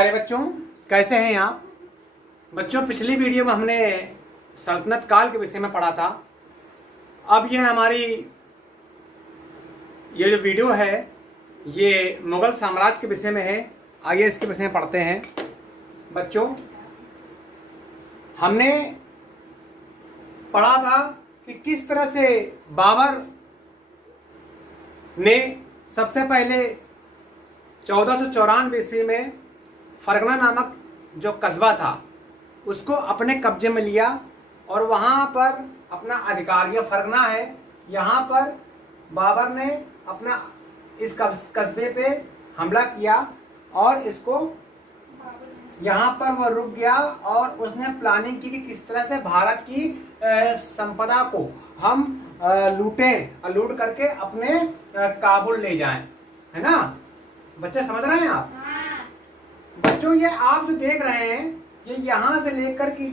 प्यारे बच्चों, कैसे हैं आप बच्चों। पिछली वीडियो में हमने सल्तनत काल के विषय में पढ़ा था। अब यह हमारी ये जो वीडियो है ये मुगल साम्राज्य के विषय में है। आइए इसके विषय में पढ़ते हैं। बच्चों, हमने पढ़ा था कि किस तरह से बाबर ने सबसे पहले 1494 ईस्वी में फरगना नामक जो कस्बा था उसको अपने कब्जे में लिया और वहाँ पर अपना अधिकार, यह फरगना है, यहाँ पर बाबर ने अपना इस कस्बे पे हमला किया और इसको यहाँ पर वह रुक गया और उसने प्लानिंग की कि किस तरह से भारत की संपदा को हम लूट करके अपने काबुल ले जाएं, है ना बच्चे, समझ रहे हैं आप? बच्चों, ये आप जो देख रहे हैं ये यहाँ से लेकर के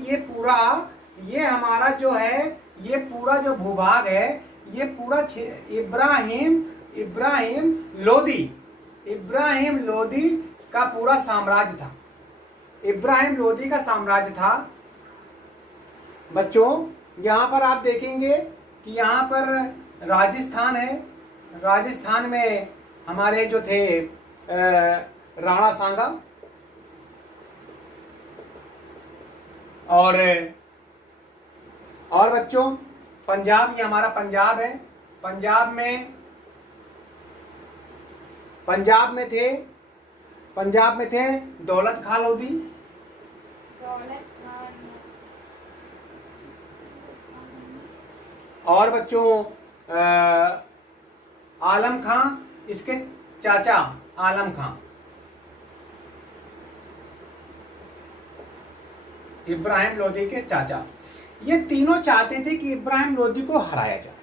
ये हमारा जो है ये पूरा जो भूभाग है ये पूरा इब्राहिम लोदी का पूरा साम्राज्य था। इब्राहिम लोदी का साम्राज्य था। बच्चों, यहाँ पर आप देखेंगे कि यहाँ पर राजस्थान है। राजस्थान में हमारे जो थे राणा सांगा और बच्चों पंजाब, ये हमारा पंजाब है। पंजाब में थे दौलत खां लोधी और बच्चों आलम खां, इसके चाचा आलम खां। इब्राहिम लोदी के चाचा, ये तीनों चाहते थे कि इब्राहिम लोदी को हराया जाए।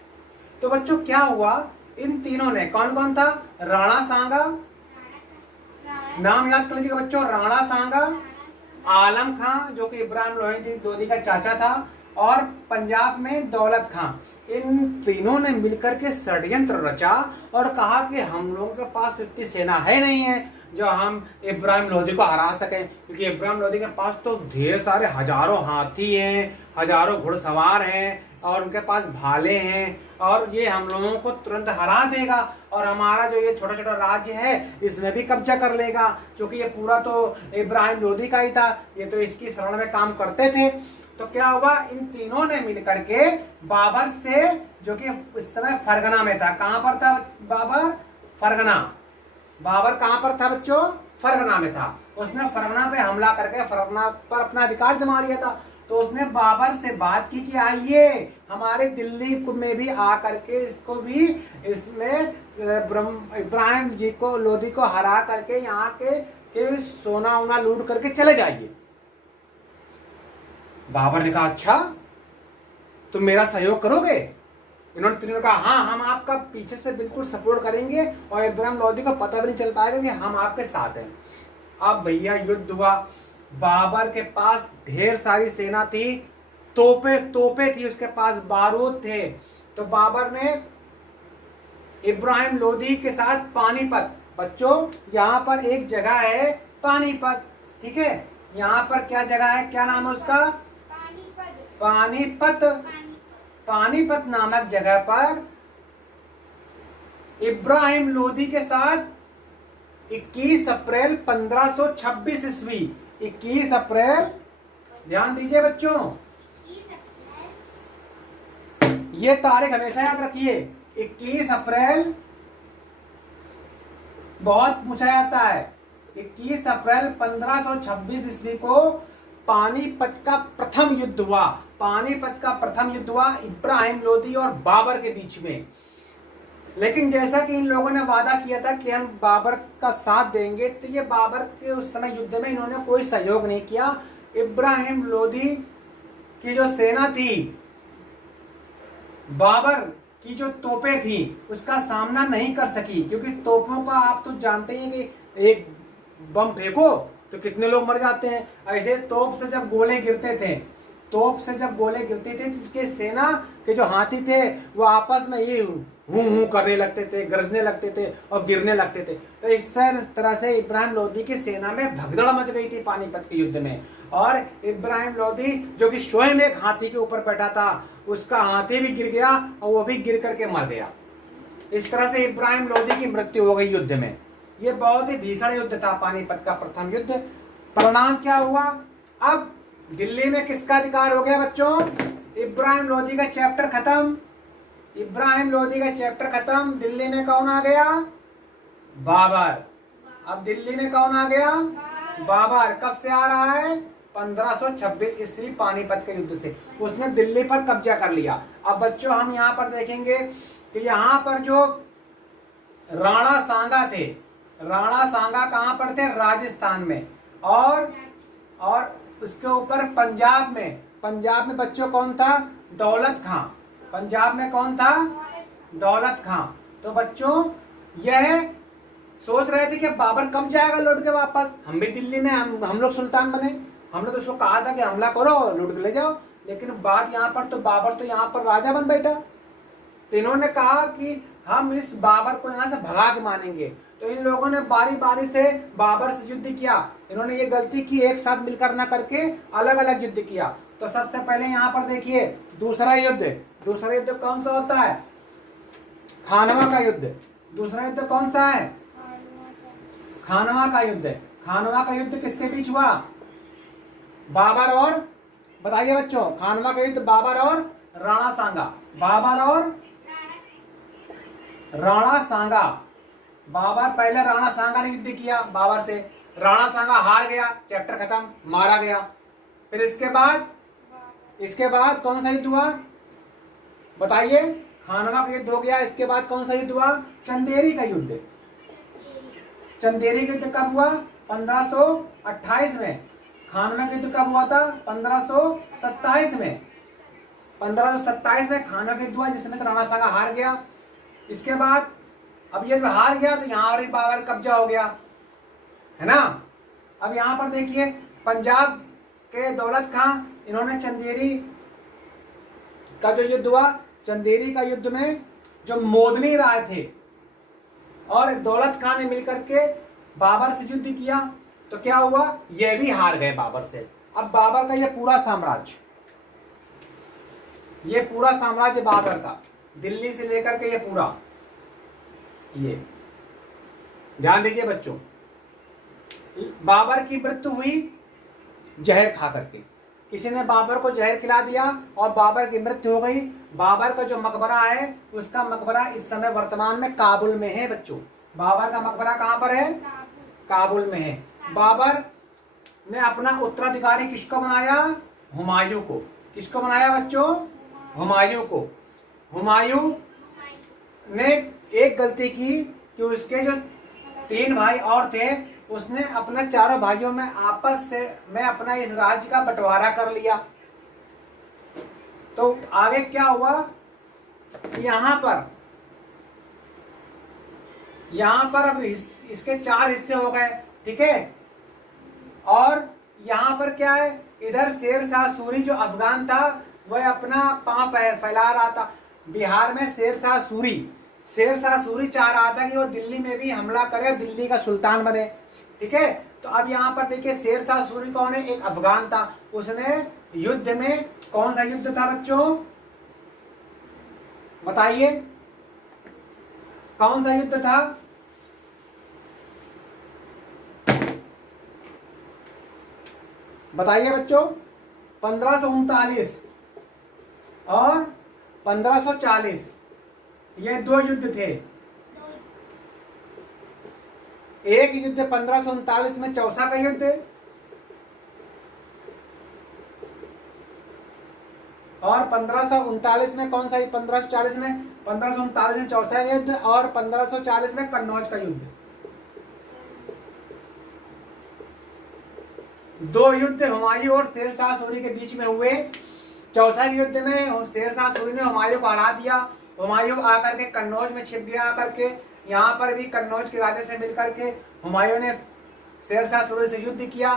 तो बच्चों क्या हुआ, इन तीनों ने, कौन कौन था? राणा सांगा, नाम याद कर लीजिएगा बच्चों, राणा सांगा, आलम खां जो कि इब्राहिम लोदी का चाचा था, और पंजाब में दौलत खां। इन तीनों ने मिलकर के षड्यंत्र रचा और कहा कि हम लोगों के पास इतनी सेना है नहीं है जो हम इब्राहिम लोदी को हरा सकें, क्योंकि इब्राहिम लोदी के पास तो ढेर सारे हजारों हाथी हैं, हजारों घुड़सवार हैं और उनके पास भाले हैं और ये हम लोगों को तुरंत हरा देगा और हमारा जो ये छोटा छोटा राज्य है इसमें भी कब्जा कर लेगा, क्योंकि ये पूरा तो इब्राहिम लोदी का ही था, ये तो इसकी शरण में काम करते थे। तो क्या हुआ, इन तीनों ने मिलकर के बाबर से, जो कि उस समय फरगना में था, कहां पर था बाबर? फरगना। बाबर कहां पर था बच्चों? फरगना में था। उसने फरगना पे हमला करके फरगना पर अपना अधिकार जमा लिया था। तो उसने बाबर से बात की कि आइए हमारे दिल्ली में भी आकर के इसको भी इसमें इब्राहिम जी को लोदी को हरा करके यहाँ के सोना वोना लूट करके चले जाइए। बाबर ने कहा अच्छा तुम मेरा सहयोग करोगे? इन्होंने तीनों कहा हाँ, हम आपका पीछे से बिल्कुल सपोर्ट करेंगे और इब्राहिम लोदी को पता भी नहीं चल पाएगा कि हम आपके साथ हैं। अब भैया युद्ध हुआ। बाबर के पास ढेर सारी सेना थी, तोपे थी, उसके पास बारूद थे। तो बाबर ने इब्राहिम लोदी के साथ पानीपत, बच्चों यहाँ पर एक जगह है पानीपत, ठीक है, यहाँ पर क्या जगह है, क्या नाम है उसका? पानीपत नामक जगह पर इब्राहिम लोदी के साथ 21 अप्रैल 1526 ईस्वी, 21 अप्रैल, ध्यान दीजिए बच्चों, ये तारीख हमेशा याद रखिए। 21 अप्रैल बहुत पूछा जाता है। 21 अप्रैल 1526 ईस्वी को पानीपत का प्रथम युद्ध हुआ। पानीपत का प्रथम युद्ध हुआ इब्राहिम लोदी और बाबर के बीच में। लेकिन जैसा कि इन लोगों ने वादा किया था कि हम बाबर का साथ देंगे, तो ये बाबर के उस समय युद्ध में इन्होंने कोई सहयोग नहीं किया। इब्राहिम लोदी की जो सेना थी, बाबर की जो तोपें थी, उसका सामना नहीं कर सकी, क्योंकि तोपों का आप तो जानते हैं कि एक बम फेंको तो कितने लोग मर जाते हैं। ऐसे तोप से जब गोले गिरते थे तोप से जब गोले गिरते थे तो उसके सेना के जो हाथी थे वो आपस में ये हूं करने लगते थे, गरजने लगते थे और गिरने लगते थे। तो इस तरह से इब्राहिम लोदी की सेना में भगदड़ मच गई थी पानीपत के युद्ध में। और इब्राहिम लोदी जो कि स्वयं एक हाथी के ऊपर बैठा था, उसका हाथी भी गिर गया और वो भी गिर करके मर गया। इस तरह से इब्राहिम लोदी की मृत्यु हो गई युद्ध में। ये बहुत ही भीषण युद्ध था पानीपत का प्रथम युद्ध। परिणाम क्या हुआ? अब दिल्ली में किसका अधिकार हो गया बच्चों? इब्राहिम लोदी का चैप्टर खत्म। इब्राहिम लोदी का चैप्टर खत्म। दिल्ली में कौन आ गया? बाबर। अब दिल्ली में कौन आ गया? बाबर। कब से आ रहा है? 1526 ईस्वी पानीपत के युद्ध से उसने दिल्ली पर कब्जा कर लिया। अब बच्चों हम यहाँ पर देखेंगे कि यहाँ पर जो राणा सांगा थे, राणा सांगा कहाँ पर थे? राजस्थान में। और उसके ऊपर पंजाब में बच्चों कौन था? दौलत खां। पंजाब में कौन था? दौलत खां। तो बच्चों यह सोच रहे थे कि बाबर कब जाएगा लौट के वापस, हम भी दिल्ली में हम लोग सुल्तान बने। हमने तो उसको कहा था कि हमला करो, लूट के ले जाओ। लेकिन बात यहाँ पर तो बाबर तो यहाँ पर राजा बन बैठा। तो इन्होंने कहा कि हम इस बाबर को यहाँ से भगा के मानेंगे। तो इन लोगों ने बारी बारी से बाबर से युद्ध किया। इन्होंने ये गलती की, एक साथ मिलकर न करके अलग अलग युद्ध किया। तो सबसे पहले यहाँ पर देखिए दूसरा युद्ध कौन सा होता है? खानवा का युद्ध। दूसरा युद्ध कौन सा है? खानवा का युद्ध। खानवा का युद्ध किसके बीच हुआ? बाबर और, बताइए बच्चों, खानवा का युद्ध बाबर और राणा सांगा। बाबर और राणा सांगा। बाबर पहले राणा सांगा ने युद्ध किया बाबर से, राणा सांगा हार गया, चैप्टर खत्म, मारा गया। फिर इसके बाद कौन सा युद्ध हुआ? बताइए। खानवा का युद्ध हो गया। इसके बाद कौन सा युद्ध हुआ? चंदेरी का युद्ध। चंदेरी का युद्ध कब हुआ? 1528 में। खानवा का युद्ध कब हुआ था? 1527 में। 1527 में खानवा का युद्ध हुआ जिसमें से राणा सांगा हार गया। इसके बाद अब ये जब हार गया तो यहाँ पर बाबर कब्जा हो गया, है ना। अब यहाँ पर देखिए पंजाब के दौलत खां, इन्होंने चंदेरी का जो युद्ध हुआ, चंदेरी का युद्ध में जो मोदनी राय थे और दौलत खां ने मिलकर के बाबर से युद्ध किया। तो क्या हुआ? यह भी हार गए बाबर से। अब बाबर का ये पूरा साम्राज्य बाबर का, दिल्ली से लेकर के ये पूरा, ये ध्यान दीजिए बच्चों। बाबर की मृत्यु हुई जहर खा करके। किसी ने बाबर को जहर खिला दिया और बाबर की मृत्यु हो गई। बाबर का जो मकबरा है, उसका मकबरा इस समय वर्तमान में काबुल में है बच्चों। बाबर का मकबरा कहाँ पर है? काबुल में है। बाबर ने अपना उत्तराधिकारी किसको बनाया? हुमायूं को। किसको बनाया बच्चों? हुमायूं को। हुमायूं ने एक गलती की कि उसके जो 3 भाई और थे, उसने अपने चारों भाइयों में आपस में अपना इस राज्य का बंटवारा कर लिया। तो आगे क्या हुआ? यहाँ पर अब इसके 4 हिस्से हो गए, ठीक है। और यहाँ पर क्या है? इधर शेर शाह सूरी जो अफगान था वह अपना पांव फैला रहा था। बिहार में शेर शाह सूरी चाह रहा था कि वो दिल्ली में भी हमला करे, दिल्ली का सुल्तान बने, ठीक है। तो अब यहाँ पर देखिए शेर शाह सूरी कौन है? एक अफगान था। उसने युद्ध में, कौन सा युद्ध था बच्चों? बताइए कौन सा युद्ध था? बताइए बच्चों। 1539 और 1540 ये 2 युद्ध थे। एक युद्ध 1539 में चौसा का युद्ध, और 1539 में कौन सा? 1540 में, 1539 में चौसा का युद्ध और 1540 में कन्नौज का युद्ध। 2 युद्ध हुमायूं और शेर शाह सूरी के बीच में हुए। चौसा के युद्ध में शेर शाह सूरी ने हुमायूं को हरा दिया। हुमायूं आकर के कन्नौज में छिप गया। आकर के यहाँ पर भी कन्नौज के राजा से मिलकर के हुमायूं ने शेर शाह सूरी से युद्ध किया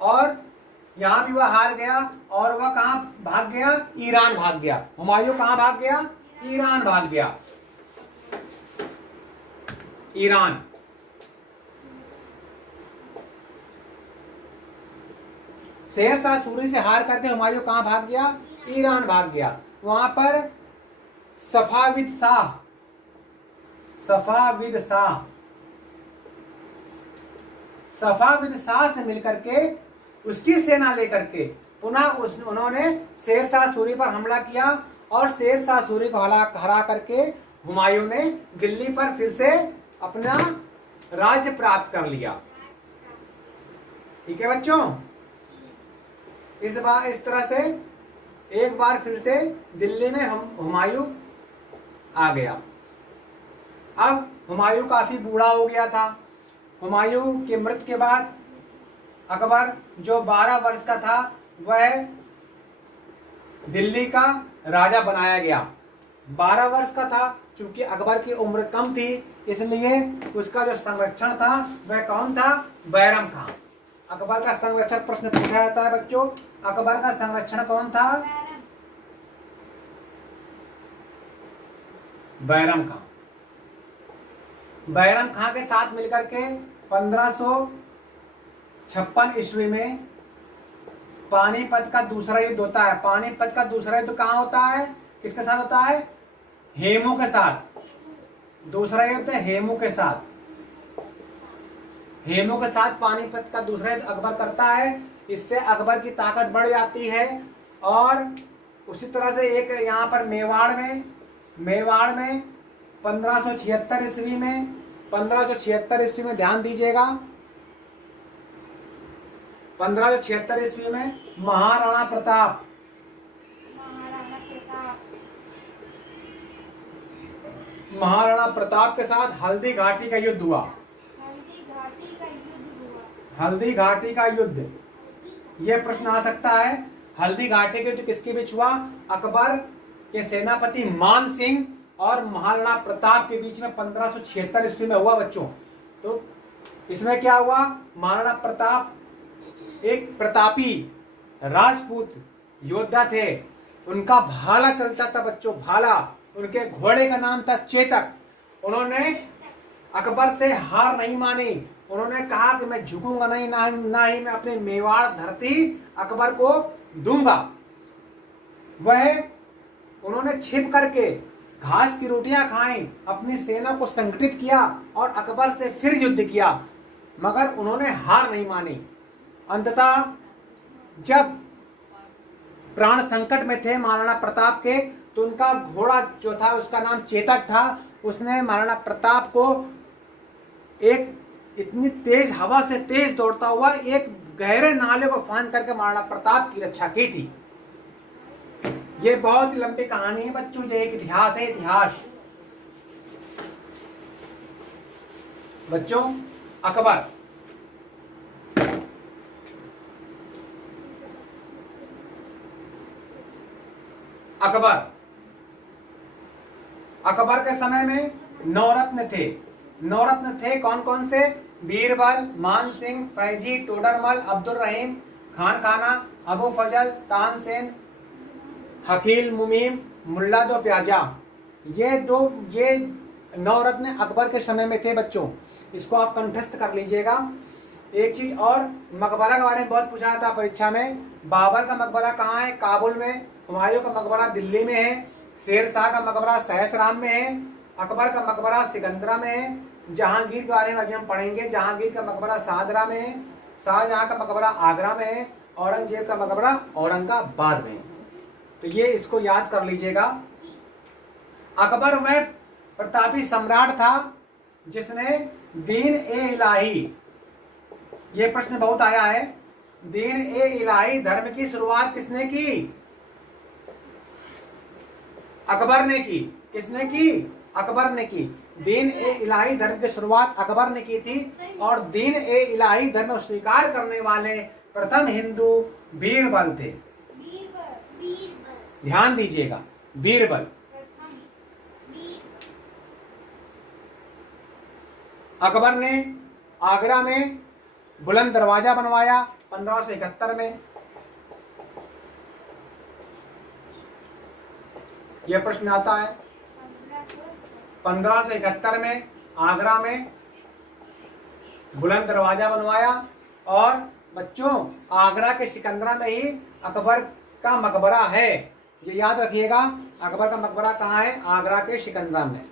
और यहाँ भी वह हार गया और वह कहाँ भाग गया, ईरान भाग गया। हुमायूं कहाँ भाग गया, ईरान भाग गया, ईरान। शेर शाह सूरी से हार करके हुमायूं कहाँ भाग गया, ईरान भाग गया। वहां पर सफाविद शाह से मिलकर के उसकी सेना लेकर के पुनः उन्होंने शेर शाह सूरी पर हमला किया और शेर शाह सूरी को हरा करके हुमायूं ने दिल्ली पर फिर से अपना राज्य प्राप्त कर लिया। ठीक है बच्चों, इस तरह से एक बार फिर से दिल्ली में हुमायूं आ गया। अब हुमायूं काफी बूढ़ा हो गया था। हुमायूं की मृत्यु के बाद अकबर जो 12 वर्ष का था वह दिल्ली का राजा बनाया गया। 12 वर्ष का था, चूंकि अकबर की उम्र कम थी इसलिए उसका जो संरक्षण था वह कौन था, बैरम खां। अकबर का संरक्षक प्रश्न पूछा जाता है बच्चों, अकबर का संरक्षण कौन था, बैरम खां। बैरम खां के साथ मिलकर के 1556 ईस्वी में पानीपत का दूसरा युद्ध होता है। पानीपत का दूसरा युद्ध कहाँ होता है, किसके साथ होता है, हेमू के साथ। दूसरा युद्ध हेमू के साथ, हेमू के साथ पानीपत का दूसरा युद्ध अकबर करता है। इससे अकबर की ताकत बढ़ जाती है। और उसी तरह से एक यहाँ पर मेवाड़ में 1576 ईस्वी में 1576 ईस्वी में ध्यान दीजिएगा, 1576 ईस्वी में महाराणा प्रताप के साथ हल्दी घाटी का युद्ध हुआ। हल्दी घाटी का युद्ध, यह प्रश्न आ सकता है। हल्दी घाटी का युद्ध किसके बीच हुआ, अकबर के सेनापति मान सिंह और महाराणा प्रताप के बीच में 1576 ईस्वी में हुआ बच्चों। तो इसमें क्या हुआ, महाराणा प्रताप एक प्रतापी राजपूत योद्धा थे। उनका भाला चलता था बच्चों, भाला। उनके घोड़े का नाम था चेतक। उन्होंने अकबर से हार नहीं मानी। उन्होंने कहा कि मैं झुकूंगा नहीं, ना ही मैं अपने मेवाड़ धरती अकबर को दूंगा। उन्होंने छिप करके घास की रोटियां खाई, अपनी सेना को संगठित किया और अकबर से फिर युद्ध किया, मगर उन्होंने हार नहीं मानी। अंततः जब प्राण संकट में थे महाराणा प्रताप के, तो उनका घोड़ा जो था उसका नाम चेतक था। उसने महाराणा प्रताप को एक इतनी तेज हवा से तेज दौड़ता हुआ एक गहरे नाले को फांद करके महाराणा प्रताप की रक्षा की थी। ये बहुत ही लंबी कहानी है बच्चों, ये एक इतिहास है, इतिहास। बच्चों अकबर के समय में नवरत्न थे। कौन कौन से, बीरबल, मान सिंह, फैजी, टोडरमल, अब्दुल रहीम, खान खाना, अबू फजल, तानसेन, हकील मुमीम, मुल्ला दो प्याजा। ये नवरत्न अकबर के समय में थे बच्चों। इसको आप कंठस्थ कर लीजिएगा। एक चीज और, मकबरा के बारे में बहुत पूछा था परीक्षा में। बाबर का मकबरा कहाँ है, काबुल में। हुमायूं का मकबरा दिल्ली में है। शेर शाह का मकबरा सहसराम में है। अकबर का मकबरा सिकंदरा में है। जहांगीर के बारे में अभी हम पढ़ेंगे। जहांगीर का मकबरा शाहदरा में है। शाहजहां का मकबरा आगरा में है। औरंगजेब का मकबरा औरंगाबाद में है। तो ये इसको याद कर लीजिएगा। अकबर वह प्रतापी सम्राट था जिसने दीन ए इलाही, ये प्रश्न बहुत आया है, दीन ए इलाही धर्म की शुरुआत किसने की, अकबर ने की। किसने की, अकबर ने की। दीन ए इलाही धर्म की शुरुआत अकबर ने की थी। और दीन ए इलाही धर्म स्वीकार करने वाले प्रथम हिंदू बीरबल थे। ध्यान दीजिएगा, बीरबल। अकबर ने आगरा में बुलंद दरवाजा बनवाया 1571 में। यह प्रश्न आता है। 1571 में आगरा में बुलंद दरवाजा बनवाया, और बच्चों आगरा के सिकंदरा में ही अकबर का मकबरा है, ये याद रखिएगा। अकबर का मकबरा कहाँ है? आगरा के सिकंदरा में।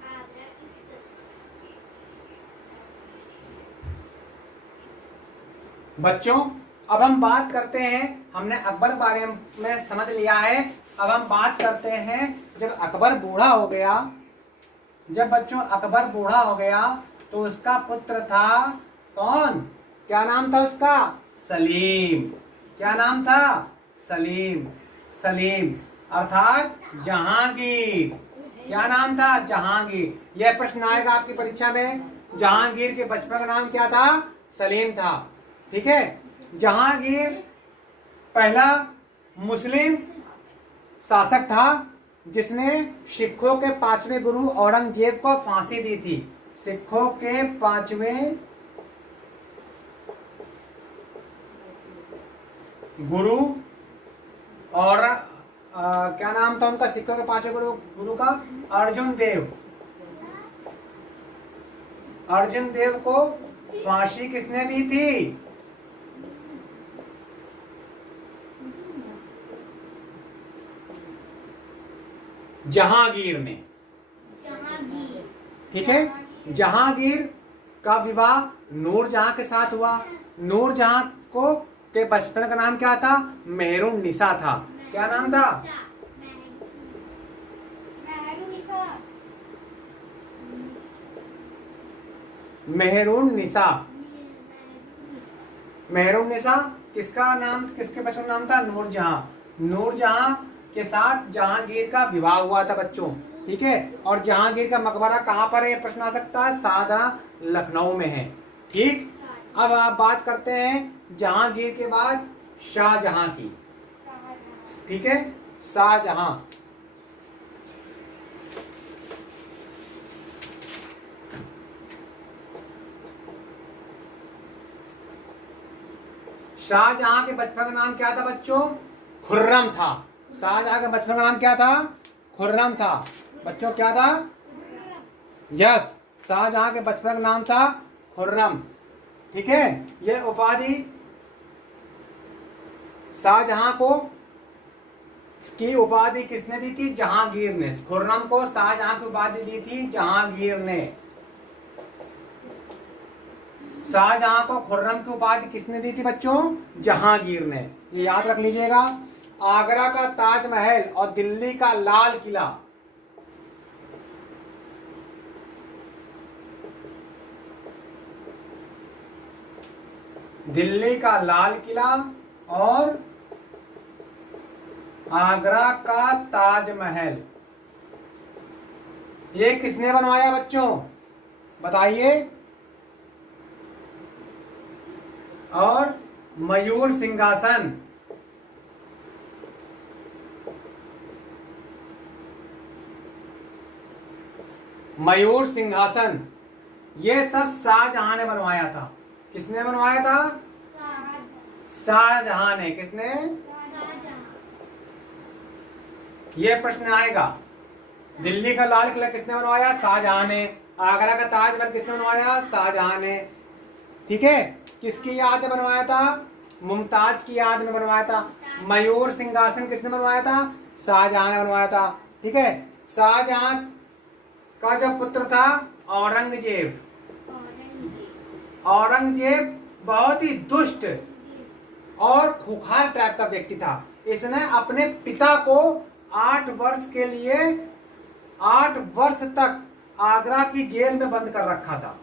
बच्चों अब हम बात करते हैं, हमने अकबर बारे में समझ लिया है, अब हम बात करते हैं जब अकबर बूढ़ा हो गया। जब बच्चों अकबर बूढ़ा हो गया तो उसका पुत्र था कौन? क्या नाम था उसका? सलीम। क्या नाम था? सलीम। सलीम अर्थात जहांगीर। क्या नाम था? जहांगीर। यह प्रश्न आएगा आपकी परीक्षा में। जहांगीर के बचपन का नाम क्या था? सलीम था। ठीक है। जहांगीर पहला मुस्लिम शासक था जिसने सिखों के 5वें गुरु औरंगजेब को फांसी दी थी। सिखों के 5वें गुरु और क्या नाम था उनका? सिखों के 5वें गुरु का अर्जुन देव। अर्जुन देव को फांसी किसने दी थी? जहांगीर ने। ठीक है। जहांगीर का विवाह नूरजहां के साथ हुआ। नूरजहां को के बचपन का नाम क्या था? मेहरुन्निसा था। क्या नाम था? मेहरुन्निसा। मेहरुन्निसा किसका नाम? किसके बचपन नाम था? नूरजहां। नूरजहां के साथ जहांगीर का विवाह हुआ था बच्चों। ठीक है। और जहांगीर का मकबरा कहाँ पर है? प्रश्न आ सकता है। शाहजहां लखनऊ में है। ठीक। अब आप बात करते हैं जहांगीर के बाद शाहजहां की। ठीक है। शाहजहां। शाहजहां के बचपन का नाम क्या था बच्चों? खुर्रम था। शाहजहां के बचपन का नाम क्या था? खुर्रम था। बच्चों क्या था? यस, शाहजहां के बचपन का नाम था खुर्रम। ठीक है। यह उपाधि शाहजहां को की उपाधि किसने दी थी? जहांगीर ने। खुर्रम को शाहजहां की उपाधि दी थी जहांगीर ने। शाहजहां को खुर्रम की उपाधि किसने दी थी बच्चों? जहांगीर ने। ये याद रख लीजिएगा। आगरा का ताजमहल और दिल्ली का लाल किला दिल्ली का लाल किला और आगरा का ताजमहल ये किसने बनवाया बच्चों? बताइए। और मयूर सिंहासन। मयूर सिंहासन ये सब शाहजहां ने बनवाया था। किसने बनवाया था? शाहजहां ने। किसने? ये प्रश्न आएगा। दिल्ली का लाल किला किसने बनवाया? शाहजहां ने। आगरा का ताजमहल किसने बनवाया? शाहजहां ने। ठीक है। किसकी याद में बनवाया था? मुमताज की याद में बनवाया था। मयूर सिंहासन किसने बनवाया था? शाहजहां ने बनवाया था। ठीक है। शाहजहां का जो पुत्र था औरंगजेब। औरंगजेब बहुत ही दुष्ट और खूंखार टाइप का व्यक्ति था। इसने अपने पिता को 8 वर्ष के लिए 8 वर्ष तक आगरा की जेल में बंद कर रखा था।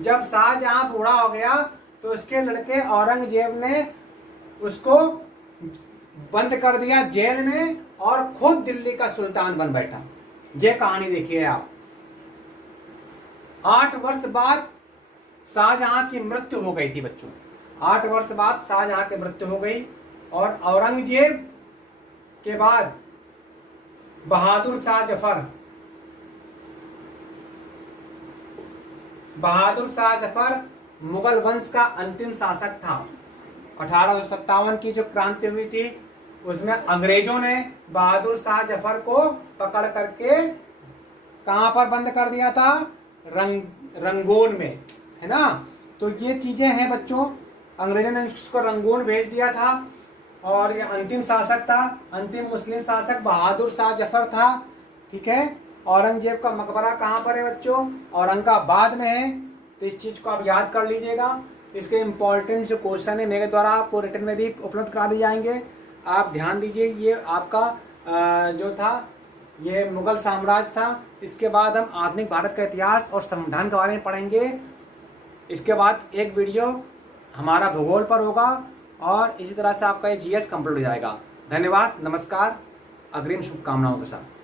जब शाहजहां बूढ़ा हो गया तो उसके लड़के औरंगजेब ने उसको बंद कर दिया जेल में और खुद दिल्ली का सुल्तान बन बैठा। ये कहानी देखिए आप। 8 वर्ष बाद शाहजहां की मृत्यु हो गई थी बच्चों। 8 वर्ष बाद शाहजहां की मृत्यु हो गई और औरंगजेब के बाद बहादुर शाह जफर मुगल वंश का अंतिम शासक था। 1857 की जो क्रांति हुई थी उसमें अंग्रेजों ने बहादुर शाह जफर को पकड़ करके कहां पर बंद कर दिया था? रंगून में, है ना। तो ये चीजें हैं बच्चों, अंग्रेजों ने उसको रंगून भेज दिया था। और ये अंतिम शासक था, अंतिम मुस्लिम शासक बहादुर शाह जफर था, ठीक है। औरंगजेब का मकबरा कहाँ पर है बच्चों? औरंगाबाद में है। तो इस चीज को आप याद कर लीजिएगा। इसके इम्पोर्टेंट जो क्वेश्चन है मेरे द्वारा आपको रिटर्न में भी उपलब्ध करा दिए जाएंगे। आप ध्यान दीजिए। ये आपका जो था ये मुगल साम्राज्य था। इसके बाद हम आधुनिक भारत का इतिहास और संविधान के बारे में पढ़ेंगे। इसके बाद एक वीडियो हमारा भूगोल पर होगा और इसी तरह से आपका ये जीएस कंप्लीट हो जाएगा। धन्यवाद, नमस्कार, अग्रिम शुभकामनाओं के साथ।